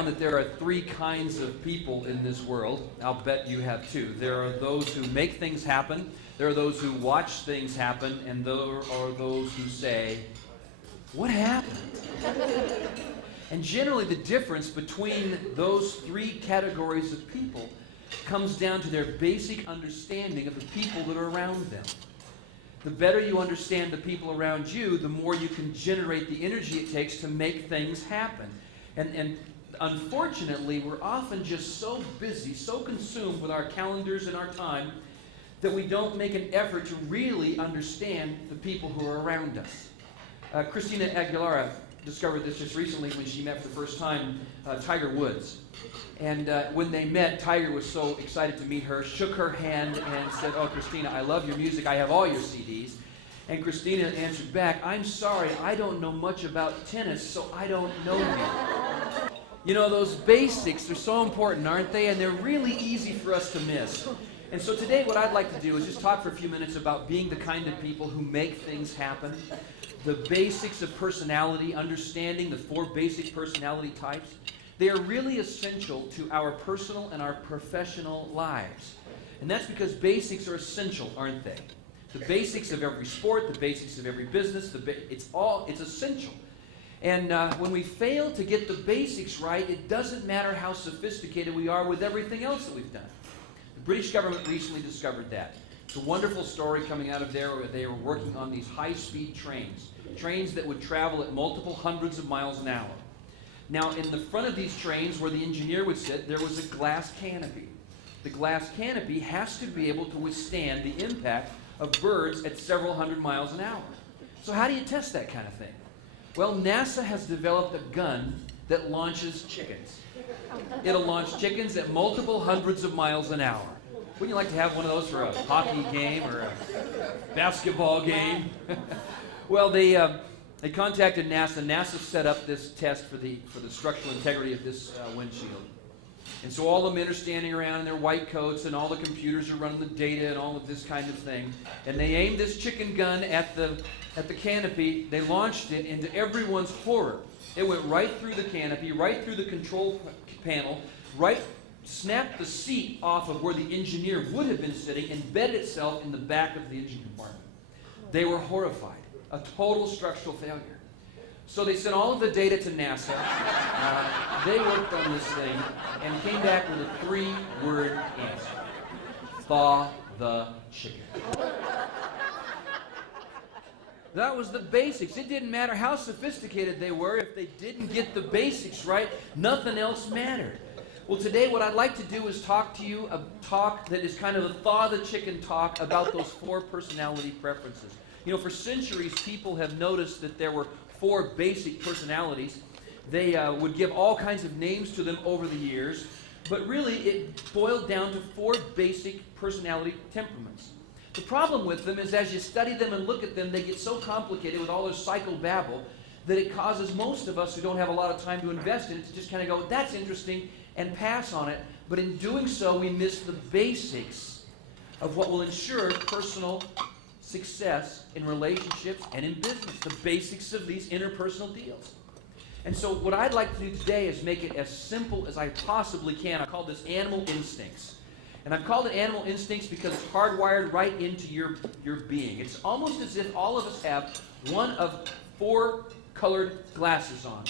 found that there are three kinds of people in this world. I'll bet you have too. There are those who make things happen, there are those who watch things happen, and there are those who say, "What happened?" And generally the difference between those three categories of people comes down to their basic understanding of the people that are around them. The better you understand the people around you, the more you can generate the energy it takes to make things happen. And unfortunately, we're often just so busy, so consumed with our calendars and our time, that we don't make an effort to really understand the people who are around us. Christina Aguilera discovered this just recently when she met for the first time Tiger Woods. And when they met, Tiger was so excited to meet her, shook her hand and said, "Oh, Christina, I love your music. I have all your CDs." And Christina answered back, "I'm sorry, I don't know much about tennis, so I don't know you." You know, those basics are so important, aren't they? And they're really easy for us to miss. And so today what I'd like to do is just talk for a few minutes about being the kind of people who make things happen, the basics of personality, understanding the four basic personality types. They are really essential to our personal and our professional lives. And that's because basics are essential, aren't they? The basics of every sport, the basics of every business, it's essential. And when we fail to get the basics right, it doesn't matter how sophisticated we are with everything else that we've done. The British government recently discovered that. It's a wonderful story coming out of there where they were working on these high-speed trains that would travel at multiple hundreds of miles an hour. Now, in the front of these trains, where the engineer would sit, there was a glass canopy. The glass canopy has to be able to withstand the impact of birds at several hundred miles an hour. So how do you test that kind of thing? Well, NASA has developed a gun that launches chickens. It'll launch chickens at multiple hundreds of miles an hour. Wouldn't you like to have one of those for a hockey game or a basketball game? Well, they contacted NASA. NASA set up this test for the structural integrity of this windshield. And so all the men are standing around in their white coats, and all the computers are running the data and all of this kind of thing. And they aimed this chicken gun at the canopy. They launched it, and to everyone's horror, it went right through the canopy, right through the control panel, snapped the seat off of where the engineer would have been sitting, and embedded itself in the back of the engine compartment. They were horrified. A total structural failure. So they sent all of the data to NASA. They worked on this thing and came back with a 3-word answer. Thaw the chicken. That was the basics. It didn't matter how sophisticated they were. If they didn't get the basics right, nothing else mattered. Well, today what I'd like to do is talk to you a talk that is kind of a thaw the chicken talk about those 4 personality preferences. You know, for centuries, people have noticed that there were 4 basic personalities. They would give all kinds of names to them over the years, but really it boiled down to 4 basic personality temperaments. The problem with them is as you study them and look at them, they get so complicated with all their psychobabble that it causes most of us who don't have a lot of time to invest in it to just kind of go, "That's interesting," and pass on it. But in doing so, we miss the basics of what will ensure personal success in relationships and in business, the basics of these interpersonal deals. And so what I'd like to do today is make it as simple as I possibly can. I call this animal instincts. And I've called it animal instincts because it's hardwired right into your being. It's almost as if all of us have one of 4 colored glasses on.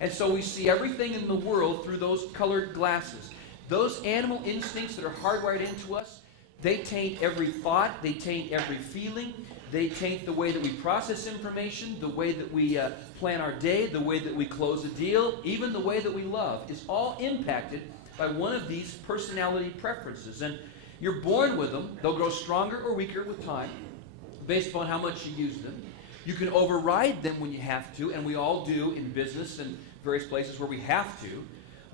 And so we see everything in the world through those colored glasses. Those animal instincts that are hardwired into us, they taint every thought, they taint every feeling, they taint the way that we process information, the way that we plan our day, the way that we close a deal, even the way that we love is all impacted by one of these personality preferences. And you're born with them. They'll grow stronger or weaker with time based upon how much you use them. You can override them when you have to, and we all do in business and various places where we have to.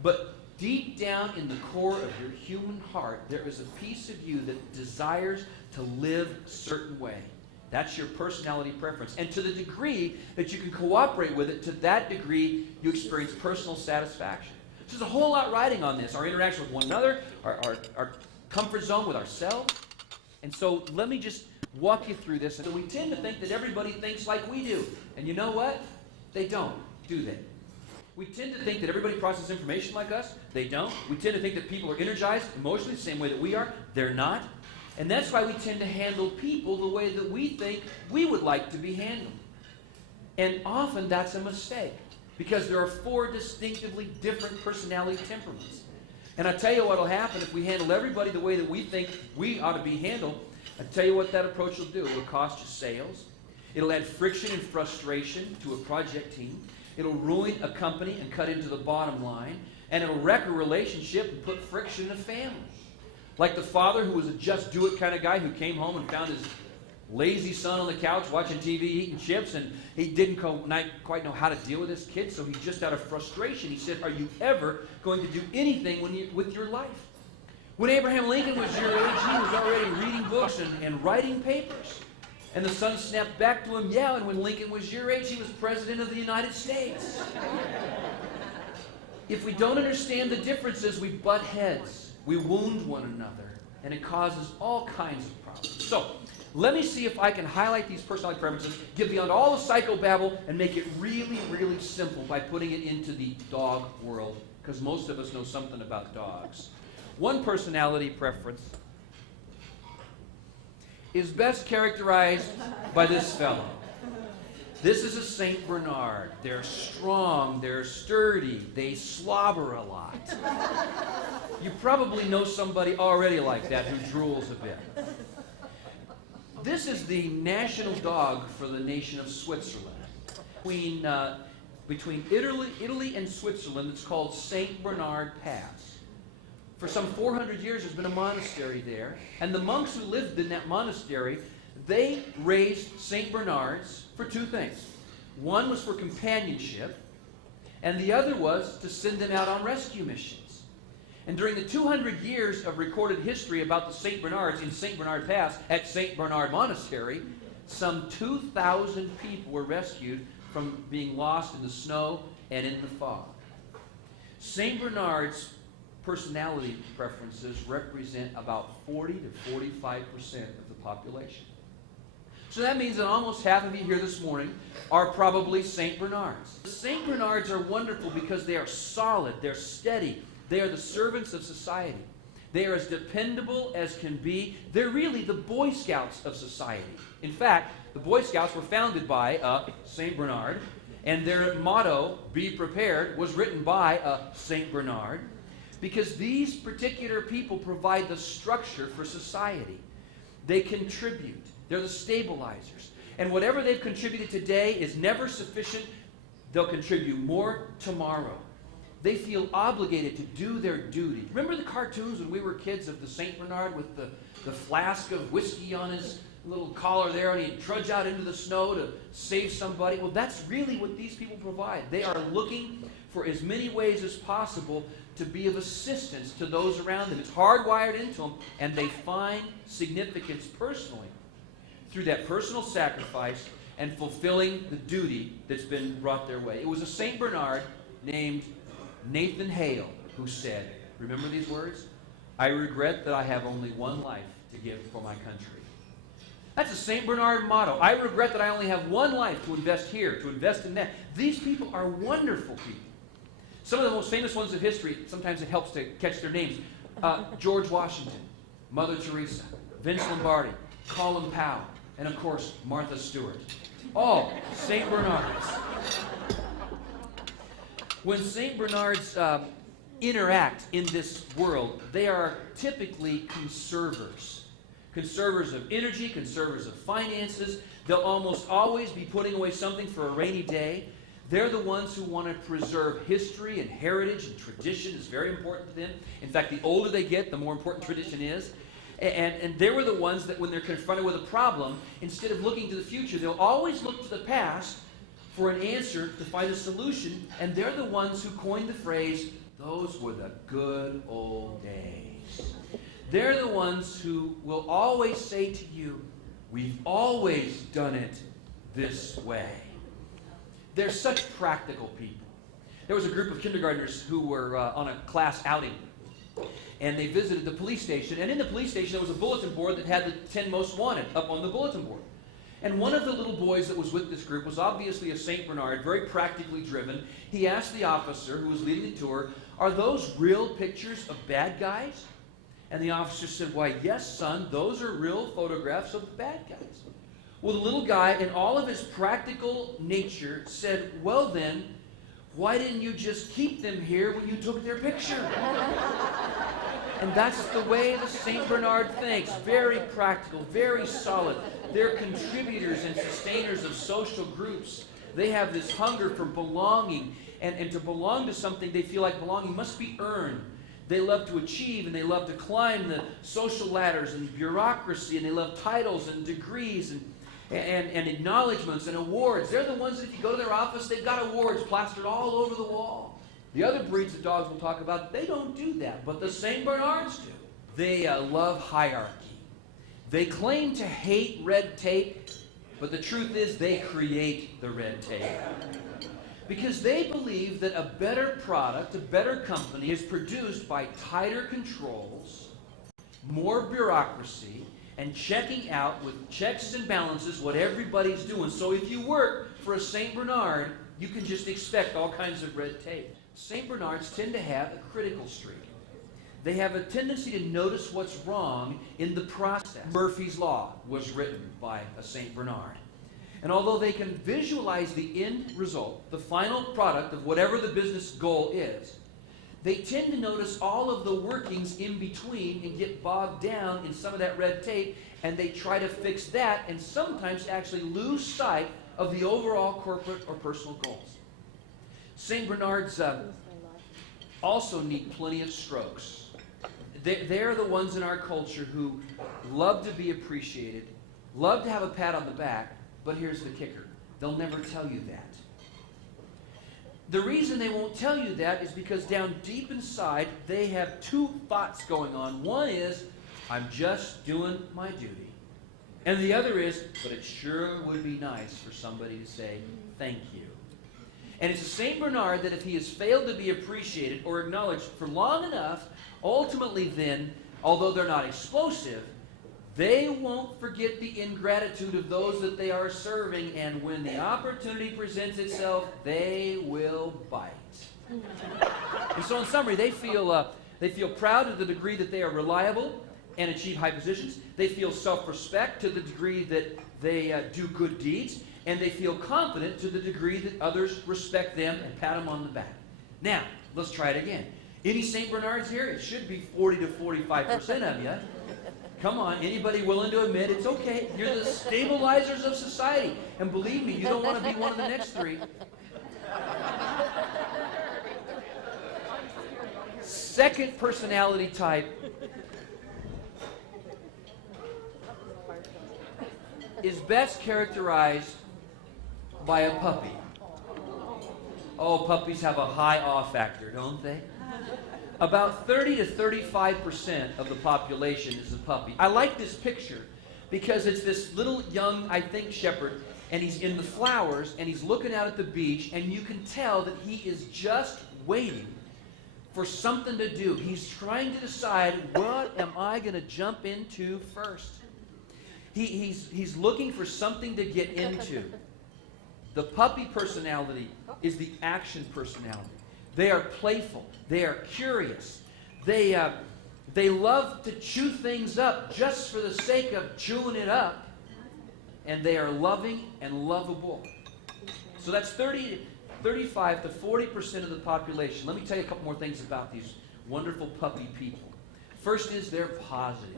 But deep down in the core of your human heart, there is a piece of you that desires to live a certain way. That's your personality preference. And to the degree that you can cooperate with it, to that degree you experience personal satisfaction. So there's a whole lot riding on this. Our interaction with one another, our comfort zone with ourselves. And so let me just walk you through this. And we tend to think that everybody thinks like we do. And you know what? They don't, do they? We tend to think that everybody processes information like us. They don't. We tend to think that people are energized emotionally the same way that we are. They're not. And that's why we tend to handle people the way that we think we would like to be handled. And often that's a mistake, because there are 4 distinctively different personality temperaments. And I tell you what will happen if we handle everybody the way that we think we ought to be handled. I tell you what that approach will do. It will cost you sales. It'll add friction and frustration to a project team. It'll ruin a company and cut into the bottom line. And it'll wreck a relationship and put friction in a family. Like the father who was a just-do-it kind of guy who came home and found his lazy son on the couch watching TV, eating chips, and he didn't quite know how to deal with his kid, so he just out of frustration, he said, "Are you ever going to do anything with your life?" When Abraham Lincoln was your age, he was already reading books and writing papers. And the son snapped back to him, "Yeah, and when Lincoln was your age, he was president of the United States." If we don't understand the differences, we butt heads. We wound one another, and it causes all kinds of problems. So, let me see if I can highlight these personality preferences, get beyond all the psychobabble, and make it really, really simple by putting it into the dog world, because most of us know something about dogs. One personality preference is best characterized by this fellow. This is a St. Bernard. They're strong, they're sturdy, they slobber a lot. You probably know somebody already like that who drools a bit. This is the national dog for the nation of Switzerland. Between Italy and Switzerland, it's called St. Bernard Pass. For some 400 years, there's been a monastery there, and the monks who lived in that monastery, they raised St. Bernards for 2 things. One was for companionship, and the other was to send them out on rescue missions. And during the 200 years of recorded history about the St. Bernards in St. Bernard Pass at St. Bernard Monastery, some 2,000 people were rescued from being lost in the snow and in the fog. St. Bernard's personality preferences represent about 40 to 45% of the population. So that means that almost half of you here this morning are probably St. Bernards. St. Bernards are wonderful because they are solid, they're steady, they are the servants of society. They are as dependable as can be. They're really the Boy Scouts of society. In fact, the Boy Scouts were founded by St. Bernard, and their motto, "Be Prepared," was written by St. Bernard, because these particular people provide the structure for society. They contribute. They're the stabilizers. And whatever they've contributed today is never sufficient. They'll contribute more tomorrow. They feel obligated to do their duty. Remember the cartoons when we were kids of the St. Bernard with the flask of whiskey on his little collar there, and he'd trudge out into the snow to save somebody? Well, that's really what these people provide. They are looking for as many ways as possible to be of assistance to those around them. It's hardwired into them, and they find significance personally through that personal sacrifice and fulfilling the duty that's been brought their way. It was a St. Bernard named Nathan Hale who said, remember these words? "I regret that I have only one life to give for my country." That's a St. Bernard motto. I regret that I only have one life to invest here, to invest in that. These people are wonderful people. Some of the most famous ones of history, sometimes it helps to catch their names. George Washington, Mother Teresa, Vince Lombardi, Colin Powell, and of course, Martha Stewart. All St. Bernards. When St. Bernards interact in this world, they are typically conservers. Conservers of energy, conservers of finances. They'll almost always be putting away something for a rainy day. They're the ones who want to preserve history and heritage and tradition. Is very important to them. In fact, the older they get, the more important tradition is. And they were the ones that when they're confronted with a problem, instead of looking to the future, they'll always look to the past for an answer to find a solution. And they're the ones who coined the phrase, "Those were the good old days." They're the ones who will always say to you, "We've always done it this way." They're such practical people. There was a group of kindergartners who were on a class outing. And they visited the police station. And in the police station, there was a bulletin board that had the 10 most wanted up on the bulletin board. And one of the little boys that was with this group was obviously a St. Bernard, very practically driven. He asked the officer who was leading the tour, "Are those real pictures of bad guys?" And the officer said, "Why, yes, son, those are real photographs of the bad guys." Well, the little guy, in all of his practical nature, said, "Well then, why didn't you just keep them here when you took their picture?" And that's the way the St. Bernard thinks. Very practical, very solid. They're contributors and sustainers of social groups. They have this hunger for belonging. And to belong to something, they feel like belonging must be earned. They love to achieve, and they love to climb the social ladders and bureaucracy, and they love titles and degrees and acknowledgments and awards. They're the ones that if you go to their office, they've got awards plastered all over the wall. The other breeds of dogs we'll talk about, they don't do that, but the St. Bernards do. They love hierarchy. They claim to hate red tape, but the truth is they create the red tape. Because they believe that a better product, a better company is produced by tighter controls, more bureaucracy, and checking out with checks and balances what everybody's doing. So if you work for a St. Bernard, you can just expect all kinds of red tape. St. Bernards tend to have a critical streak. They have a tendency to notice what's wrong in the process. Murphy's Law was written by a St. Bernard. And although they can visualize the end result, the final product of whatever the business goal is, they tend to notice all of the workings in between and get bogged down in some of that red tape, and they try to fix that and sometimes actually lose sight of the overall corporate or personal goals. St. Bernards also need plenty of strokes. They're the ones in our culture who love to be appreciated, love to have a pat on the back, but here's the kicker. They'll never tell you that. The reason they won't tell you that is because down deep inside, they have two thoughts going on. One is, I'm just doing my duty. And the other is, but it sure would be nice for somebody to say, thank you. And it's a St. Bernard that if he has failed to be appreciated or acknowledged for long enough, ultimately then, although they're not explosive, they won't forget the ingratitude of those that they are serving, and when the opportunity presents itself, they will bite. And so in summary, they feel proud to the degree that they are reliable and achieve high positions. They feel self-respect to the degree that they do good deeds. And they feel confident to the degree that others respect them and pat them on the back. Now, let's try it again. Any St. Bernards here? It should be 40 to 45% of you. Come on, anybody willing to admit it's okay? You're the stabilizers of society. And believe me, you don't want to be one of the next three. Second personality type is best characterized by a puppy. Oh, puppies have a high awe factor, don't they? About 30 to 35% of the population is a puppy. I like this picture because it's this little young, I think, shepherd, and he's in the flowers, and he's looking out at the beach, and you can tell that he is just waiting for something to do. He's trying to decide, what am I going to jump into first? He's looking for something to get into. The puppy personality is the action personality. They are playful. They are curious. They love to chew things up just for the sake of chewing it up. And they are loving and lovable. So that's 35 to 40% of the population. Let me tell you a couple more things about these wonderful puppy people. First is they're positive.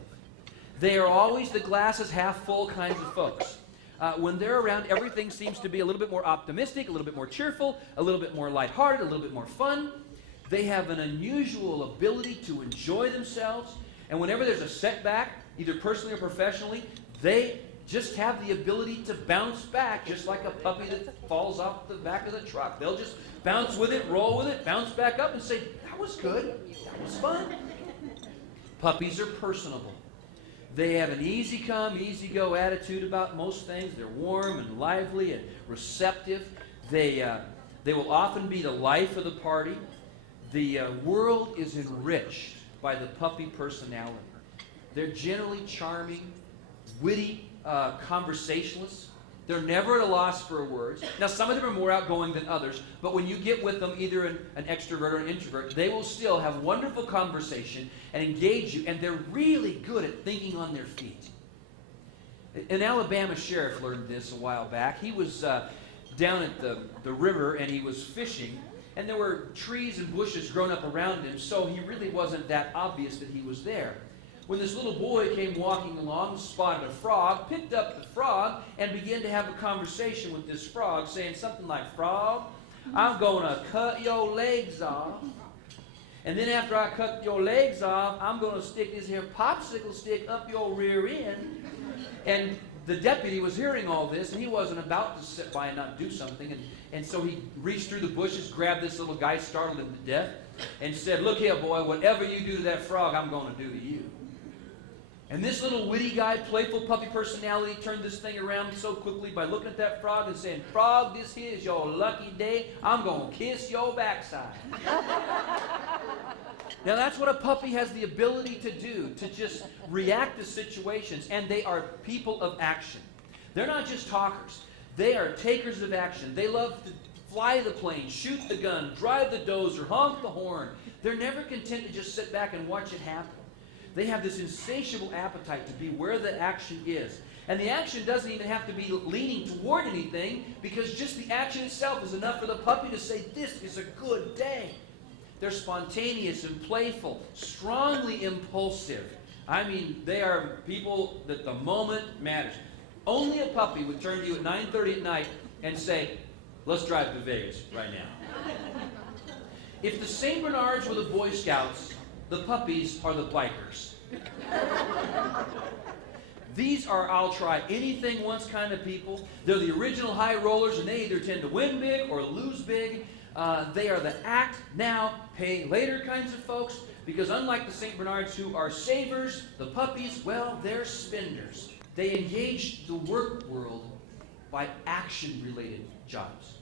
They are always the glass is half full kinds of folks. When they're around, everything seems to be a little bit more optimistic, a little bit more cheerful, a little bit more lighthearted, a little bit more fun. They have an unusual ability to enjoy themselves. And whenever there's a setback, either personally or professionally, they just have the ability to bounce back, just like a puppy that falls off the back of the truck. They'll just bounce with it, roll with it, bounce back up and say, that was good, that was fun. Puppies are personable. They have an easy come, easy go attitude about most things. They're warm and lively and receptive. They will often be the life of the party. The world is enriched by the puppy personality. They're generally charming, witty conversationalists. They're never at a loss for words. Now, some of them are more outgoing than others, but when you get with them, either an extrovert or an introvert, they will still have wonderful conversation and engage you, and they're really good at thinking on their feet. An Alabama sheriff learned this a while back. He was down at the river, and he was fishing, and there were trees and bushes grown up around him, so he really wasn't that obvious that he was there. When this little boy came walking along, spotted a frog, picked up the frog, and began to have a conversation with this frog, saying something like, "Frog, I'm going to cut your legs off. And then after I cut your legs off, I'm going to stick this here popsicle stick up your rear end." And the deputy was hearing all this, and he wasn't about to sit by and not do something. And so he reached through the bushes, grabbed this little guy, startled him to death, and said, "Look here, boy, whatever you do to that frog, I'm going to do to you." And this little witty guy, playful puppy personality, turned this thing around so quickly by looking at that frog and saying, "Frog, this here is your lucky day. I'm going to kiss your backside." Now, that's what a puppy has the ability to do, to just react to situations. And they are people of action. They're not just talkers. They are takers of action. They love to fly the plane, shoot the gun, drive the dozer, honk the horn. They're never content to just sit back and watch it happen. They have this insatiable appetite to be where the action is. And the action doesn't even have to be leaning toward anything, because just the action itself is enough for the puppy to say, "This is a good day." They're spontaneous and playful, strongly impulsive. I mean, they are people that the moment matters. Only a puppy would turn to you at 9:30 at night and say, "Let's drive to Vegas right now." If the St. Bernards were the Boy Scouts, the puppies are the bikers. These are I'll try anything once kind of people. They're the original high rollers, and they either tend to win big or lose big. They are the act now, pay later kinds of folks, because unlike the St. Bernards, who are savers, the puppies, well, they're spenders. They engage the work world by action-related jobs.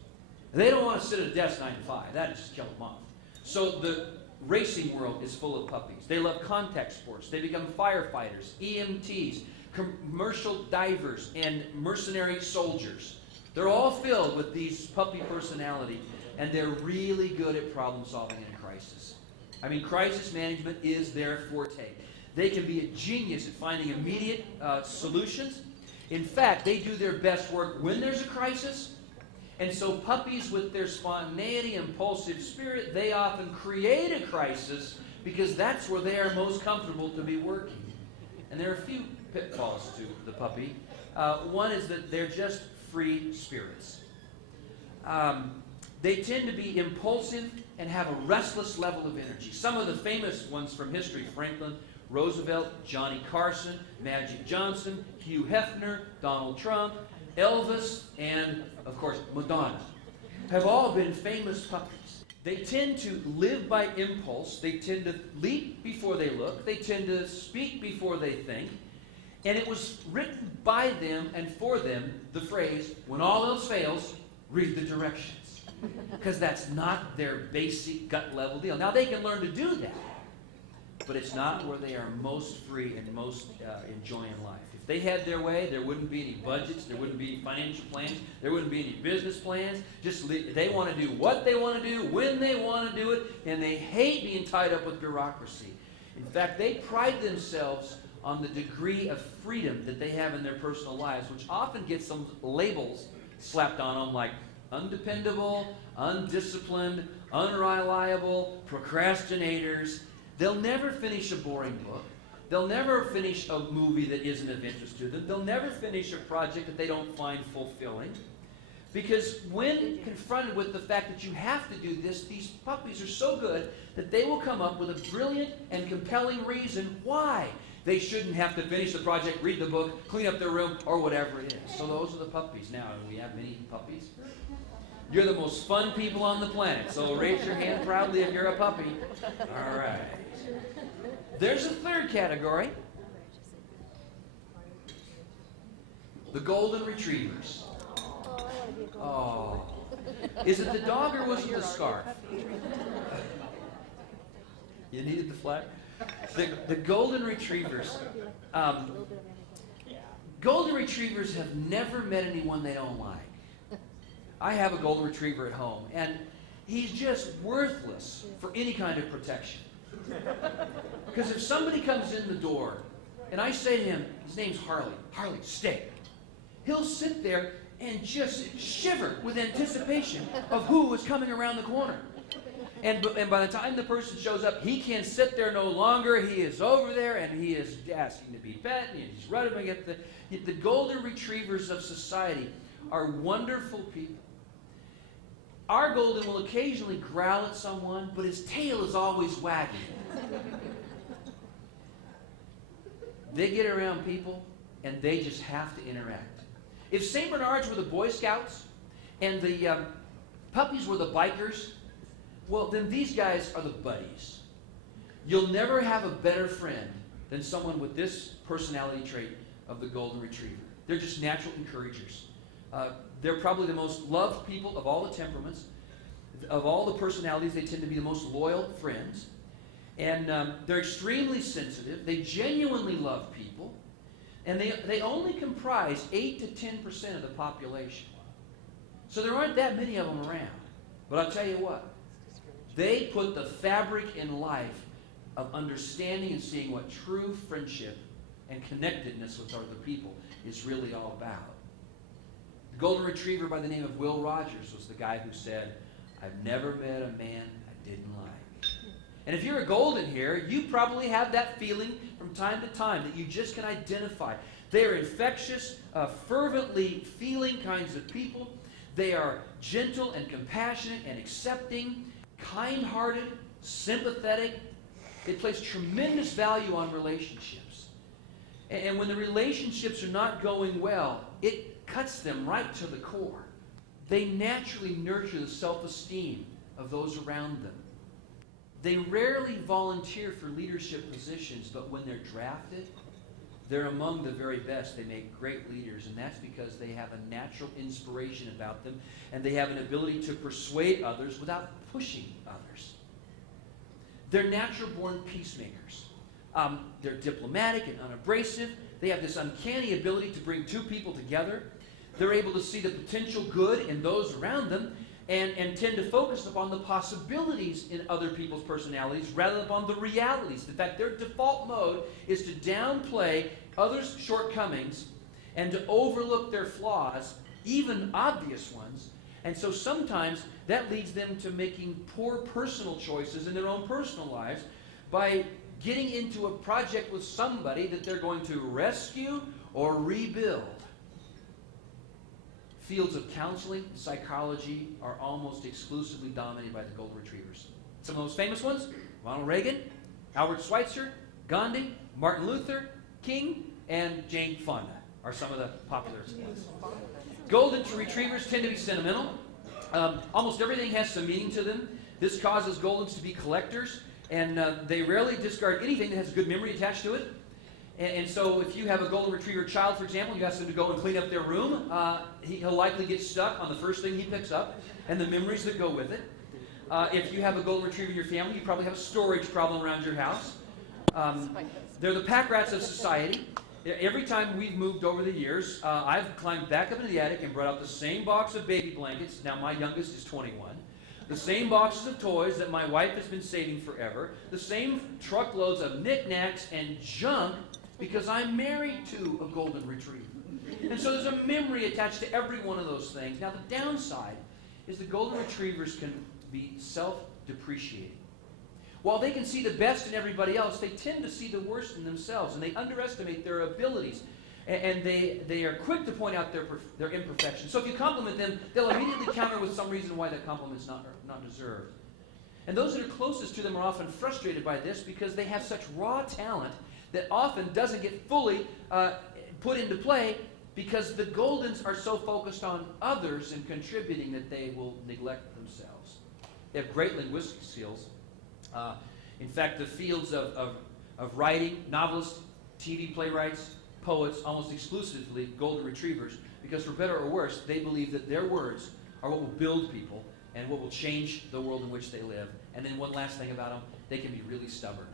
They don't want to sit at a desk 9 to 5. That just kill them off. So the racing world is full of puppies. They love contact sports. They become firefighters, EMTs, commercial divers, and mercenary soldiers. They're all filled with these puppy personality, and they're really good at problem solving in a crisis. I mean, crisis management is their forte. They can be a genius at finding immediate solutions. In fact, they do their best work when there's a crisis. And so puppies, with their spontaneity, impulsive spirit, they often create a crisis because that's where they are most comfortable to be working. And there are a few pitfalls to the puppy. One is that they're just free spirits. They tend to be impulsive and have a restless level of energy. Some of the famous ones from history: Franklin Roosevelt, Johnny Carson, Magic Johnson, Hugh Hefner, Donald Trump, Elvis, and, of course, Madonna, have all been famous puppies. They tend to live by impulse. They tend to leap before they look. They tend to speak before they think. And it was written by them and for them, the phrase, "When all else fails, read the directions." Because that's not their basic gut level deal. Now, they can learn to do that, but it's not where they are most free and most enjoying life. If they had their way, there wouldn't be any budgets, there wouldn't be any financial plans, there wouldn't be any business plans. They want to do what they want to do, when they want to do it, and they hate being tied up with bureaucracy. In fact, they pride themselves on the degree of freedom that they have in their personal lives, which often gets some labels slapped on them like undependable, undisciplined, unreliable, procrastinators. They'll never finish a boring book. They'll never finish a movie that isn't of interest to them. They'll never finish a project that they don't find fulfilling. Because when confronted with the fact that you have to do this, these puppies are so good that they will come up with a brilliant and compelling reason why they shouldn't have to finish the project, read the book, clean up their room, or whatever it is. So those are the puppies. Now, do we have many puppies? You're the most fun people on the planet, so raise your hand proudly if you're a puppy. All right. There's a third category. The golden retrievers. Oh. Is it the dog or was it the scarf? You needed the flag? The golden retrievers. Golden Retrievers have never met anyone they don't like. I have a Golden Retriever at home, and he's just worthless for any kind of protection. Because if somebody comes in the door, and I say to him, his name's Harley, Harley, stay. He'll sit there and just shiver with anticipation of who is coming around the corner. And by the time the person shows up, he can't sit there no longer. He is over there, and he is asking to be pet, and he's running against the Golden Retrievers of society are wonderful people. Our Golden will occasionally growl at someone, but his tail is always wagging. They get around people, and they just have to interact. If St. Bernards were the Boy Scouts, and the puppies were the bikers, well, then these guys are the buddies. You'll never have a better friend than someone with this personality trait of the Golden Retriever. They're just natural encouragers. They're probably the most loved people of all the temperaments. Of all the personalities, they tend to be the most loyal friends. And they're extremely sensitive. They genuinely love people. And they only comprise 8 to 10% of the population. So there aren't that many of them around. But I'll tell you what. They put the fabric in life of understanding and seeing what true friendship and connectedness with other people is really all about. The Golden Retriever by the name of Will Rogers was the guy who said, I've never met a man I didn't like. And if you're a Golden here, you probably have that feeling from time to time that you just can identify. They are infectious, fervently feeling kinds of people. They are gentle and compassionate and accepting, kind-hearted, sympathetic. They place tremendous value on relationships. And when the relationships are not going well, it cuts them right to the core. They naturally nurture the self-esteem of those around them. They rarely volunteer for leadership positions, but when they're drafted, they're among the very best. They make great leaders, and that's because they have a natural inspiration about them, and they have an ability to persuade others without pushing others. They're natural-born peacemakers. They're diplomatic and unabrasive. They have this uncanny ability to bring two people together. They're able to see the potential good in those around them and tend to focus upon the possibilities in other people's personalities rather than upon the realities. In fact, their default mode is to downplay others' shortcomings and to overlook their flaws, even obvious ones. And so sometimes that leads them to making poor personal choices in their own personal lives by getting into a project with somebody that they're going to rescue or rebuild. Fields of counseling and psychology are almost exclusively dominated by the Golden Retrievers. Some of the most famous ones, Ronald Reagan, Albert Schweitzer, Gandhi, Martin Luther King, and Jane Fonda are some of the popular ones. Golden Retrievers tend to be sentimental. Almost everything has some meaning to them. This causes Goldens to be collectors, and they rarely discard anything that has a good memory attached to it. And so if you have a Golden Retriever child, for example, you ask them to go and clean up their room, he'll likely get stuck on the first thing he picks up and the memories that go with it. If you have a Golden Retriever in your family, you probably have a storage problem around your house. They're the pack rats of society. Every time we've moved over the years, I've climbed back up into the attic and brought out the same box of baby blankets. Now my youngest is 21. The same boxes of toys that my wife has been saving forever. The same truckloads of knickknacks and junk because I'm married to a Golden Retriever. And so there's a memory attached to every one of those things. Now the downside is the Golden Retrievers can be self-depreciating. While they can see the best in everybody else, they tend to see the worst in themselves, and they underestimate their abilities. And they are quick to point out their imperfections. So if you compliment them, they'll immediately counter with some reason why that compliment is not deserved. And those that are closest to them are often frustrated by this because they have such raw talent that often doesn't get fully put into play because the Goldens are so focused on others and contributing that they will neglect themselves. They have great linguistic skills. In fact, the fields of writing, novelists, TV playwrights, poets, almost exclusively Golden Retrievers, because for better or worse, they believe that their words are what will build people and what will change the world in which they live. And then one last thing about them, they can be really stubborn.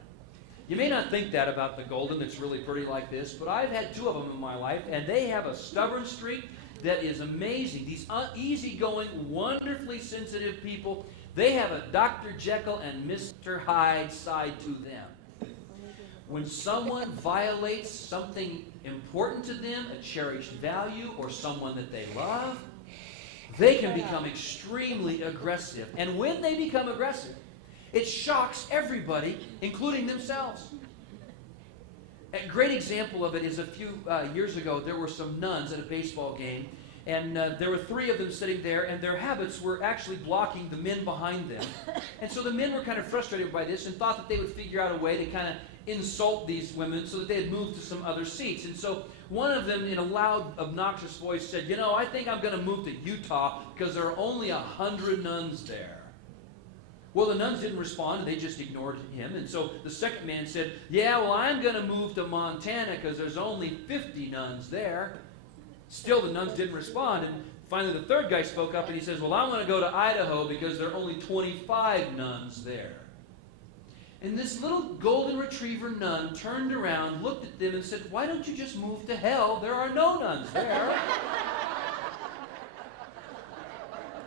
You may not think that about the Golden that's really pretty like this, but I've had 2 of them in my life, and they have a stubborn streak that is amazing. These easygoing, wonderfully sensitive people, they have a Dr. Jekyll and Mr. Hyde side to them. When someone violates something important to them, a cherished value, or someone that they love, they can become extremely aggressive. And when they become aggressive, it shocks everybody, including themselves. A great example of it is a few years ago, there were some nuns at a baseball game, and there were 3 of them sitting there, and their habits were actually blocking the men behind them. And so the men were kind of frustrated by this and thought that they would figure out a way to kind of insult these women so that they had moved to some other seats. And so one of them, in a loud, obnoxious voice, said, "You know, I think I'm going to move to Utah because there are only 100 nuns there." Well, the nuns didn't respond, and they just ignored him. And so the second man said, "Yeah, well, I'm going to move to Montana because there's only 50 nuns there." Still, the nuns didn't respond. And finally, the third guy spoke up, and he says, "Well, I'm going to go to Idaho because there are only 25 nuns there." And this little golden retriever nun turned around, looked at them, and said, "Why don't you just move to hell? There are no nuns there."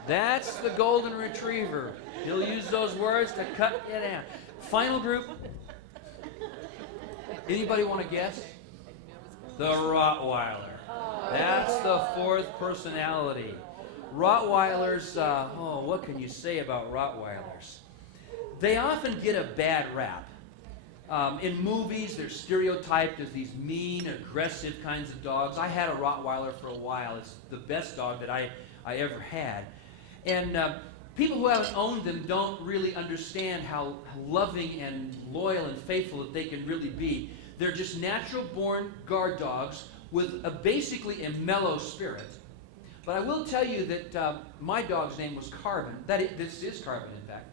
That's the golden retriever. He'll use those words to cut you down. Final group. Anybody want to guess? The Rottweiler. That's the 4th personality. Rottweilers, what can you say about Rottweilers? They often get a bad rap. In movies, they're stereotyped as these mean, aggressive kinds of dogs. I had a Rottweiler for a while. It's the best dog that I ever had. And people who haven't owned them don't really understand how loving and loyal and faithful that they can really be. They're just natural-born guard dogs with basically a mellow spirit. But I will tell you that my dog's name was Carbon. This is Carbon, in fact.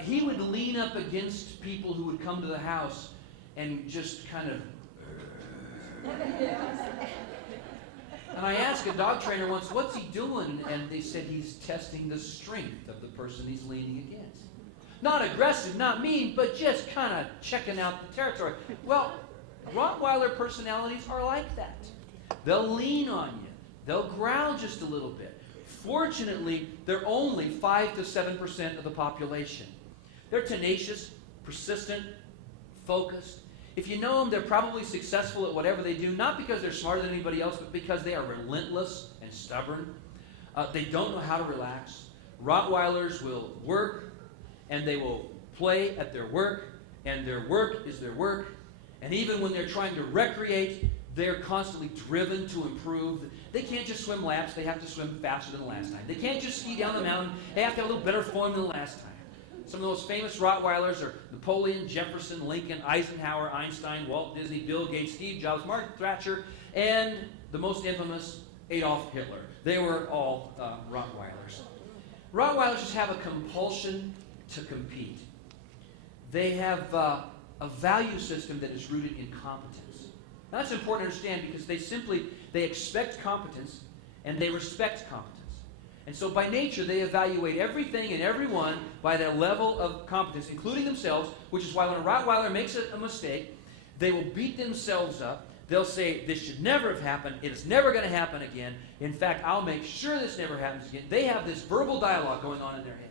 He would lean up against people who would come to the house and just kind of... And I asked a dog trainer once, "What's he doing?" And they said he's testing the strength of the person he's leaning against. Not aggressive, not mean, but just kind of checking out the territory. Well, Rottweiler personalities are like that. They'll lean on you. They'll growl just a little bit. Fortunately, they're only 5 to 7% of the population. They're tenacious, persistent, focused. If you know them, they're probably successful at whatever they do, not because they're smarter than anybody else, but because they are relentless and stubborn. They don't know how to relax. Rottweilers will work, and they will play at their work, and their work is their work. And even when they're trying to recreate, they're constantly driven to improve. They can't just swim laps. They have to swim faster than the last time. They can't just ski down the mountain. They have to have a little better form than the last time. Some of the most famous Rottweilers are Napoleon, Jefferson, Lincoln, Eisenhower, Einstein, Walt Disney, Bill Gates, Steve Jobs, Margaret Thatcher, and the most infamous, Adolf Hitler. They were all Rottweilers. Rottweilers just have a compulsion to compete. They have a value system that is rooted in competence. Now, that's important to understand because they expect competence and they respect competence. And so by nature, they evaluate everything and everyone by their level of competence, including themselves, which is why when a Rottweiler makes a mistake, they will beat themselves up. They'll say, "This should never have happened. It is never going to happen again. In fact, I'll make sure this never happens again." They have this verbal dialogue going on in their head.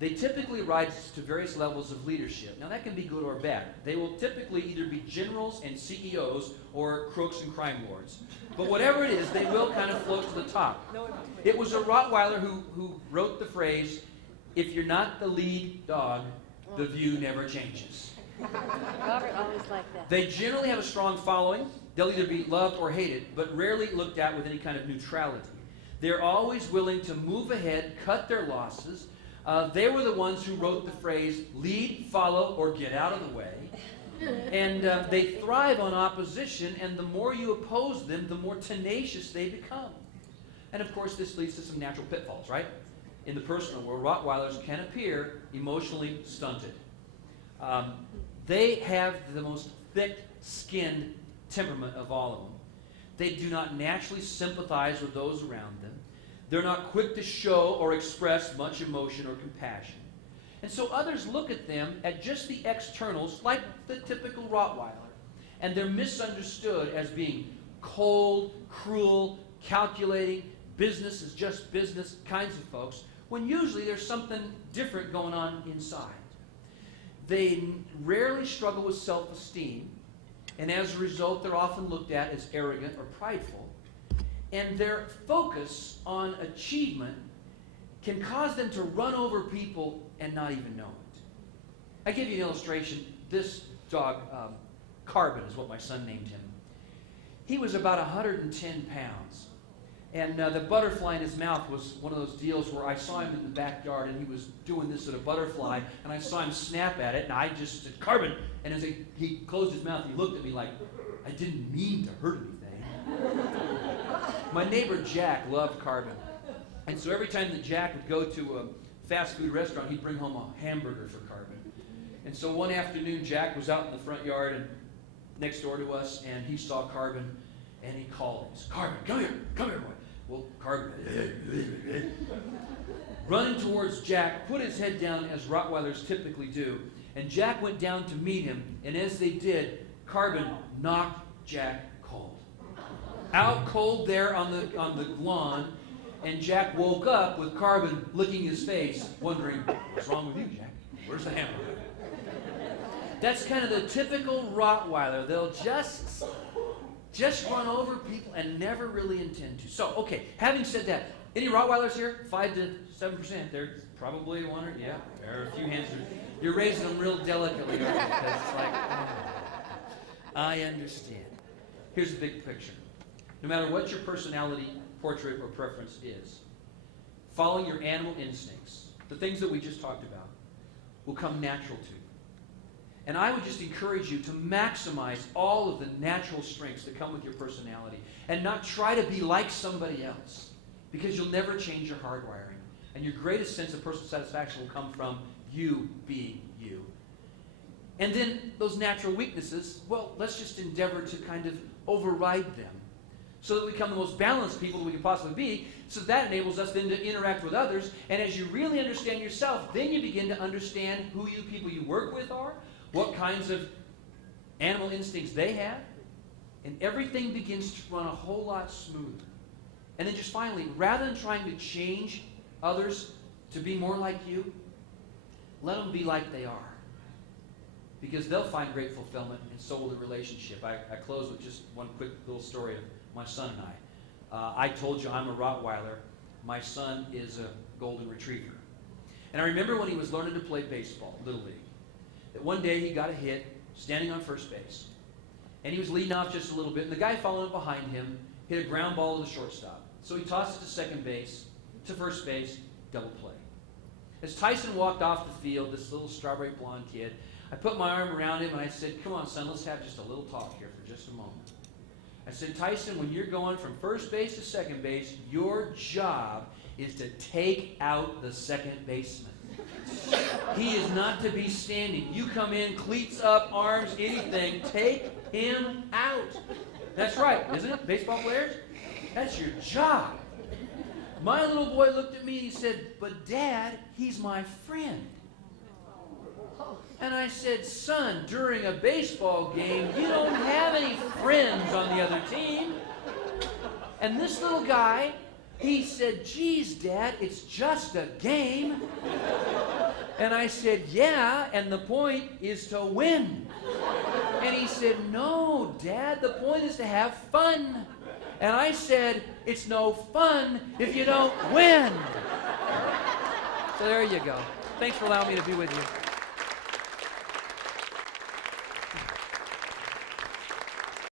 They typically rise to various levels of leadership. Now, that can be good or bad. They will typically either be generals and CEOs or crooks and crime lords. But whatever it is, they will kind of float to the top. It was a Rottweiler who wrote the phrase, "If you're not the lead dog, the view never changes." Robert always liked that. They generally have a strong following. They'll either be loved or hated, but rarely looked at with any kind of neutrality. They're always willing to move ahead, cut their losses. They were the ones who wrote the phrase, "Lead, follow, or get out of the way." And they thrive on opposition, and the more you oppose them, the more tenacious they become. And of course, this leads to some natural pitfalls, right? In the personal world, Rottweilers can appear emotionally stunted. They have the most thick-skinned temperament of all of them. They do not naturally sympathize with those around them. They're not quick to show or express much emotion or compassion. And so others look at them at just the externals, like the typical Rottweiler, and they're misunderstood as being cold, cruel, calculating, business is just business kinds of folks, when usually there's something different going on inside. They rarely struggle with self-esteem, and as a result, they're often looked at as arrogant or prideful. And their focus on achievement can cause them to run over people and not even know it. I give you an illustration. This dog, Carbon is what my son named him. He was about 110 pounds. And the butterfly in his mouth was one of those deals where I saw him in the backyard and he was doing this at a butterfly, and I saw him snap at it, and I just said, Carbon! And as he closed his mouth, he looked at me like, I didn't mean to hurt anything. My neighbor Jack loved Carbon. And so every time that Jack would go to a fast food restaurant, he'd bring home a hamburger for Carbon. And so one afternoon, Jack was out in the front yard and next door to us, and he saw Carbon, and he called him. He said, Carbon, come here, boy. Well, Carbon, running towards Jack, put his head down as Rottweilers typically do. And Jack went down to meet him, and as they did, Carbon knocked Jack cold. Out cold there on the lawn, and Jack woke up with Carbon licking his face, wondering, what's wrong with you, Jack? Where's the hamburger? That's kind of the typical Rottweiler. They'll just run over people and never really intend to. So, okay, having said that, any Rottweilers here? 5 to 7%. There's probably one or, yeah, there are a few hands. You're raising them real delicately, aren't you? Because it's like, I understand. Here's the big picture. No matter what your personality, portrait, or preference is, following your animal instincts, the things that we just talked about, will come natural to you. And I would just encourage you to maximize all of the natural strengths that come with your personality and not try to be like somebody else, because you'll never change your hardwiring. And your greatest sense of personal satisfaction will come from you being you. And then those natural weaknesses, well, let's just endeavor to kind of override them so that we become the most balanced people that we can possibly be, so that enables us then to interact with others. And as you really understand yourself, then you begin to understand who you people you work with are, what kinds of animal instincts they have, and everything begins to run a whole lot smoother. And then just finally, rather than trying to change others to be more like you, let them be like they are. Because they'll find great fulfillment, and so will the relationship. I close with just one quick little story of my son and I. I told you I'm a Rottweiler. My son is a golden retriever. And I remember when he was learning to play baseball, Little League, that one day he got a hit standing on first base. And he was leading off just a little bit, and the guy following behind him hit a ground ball to the shortstop. So he tossed it to second base, to first base, double play. As Tyson walked off the field, this little strawberry blonde kid, I put my arm around him and I said, come on, son, let's have just a little talk here for just a moment. I said, Tyson, when you're going from first base to second base, your job is to take out the second baseman. He is not to be standing. You come in, cleats up, arms, anything, take him out. That's right, isn't it, baseball players? That's your job. My little boy looked at me and he said, but Dad, he's my friend. And I said, son, during a baseball game, you don't have any friends on the other team. And this little guy, he said, geez, Dad, it's just a game. And I said, yeah, and the point is to win. And he said, no, Dad, the point is to have fun. And I said, it's no fun if you don't win. So there you go. Thanks for allowing me to be with you.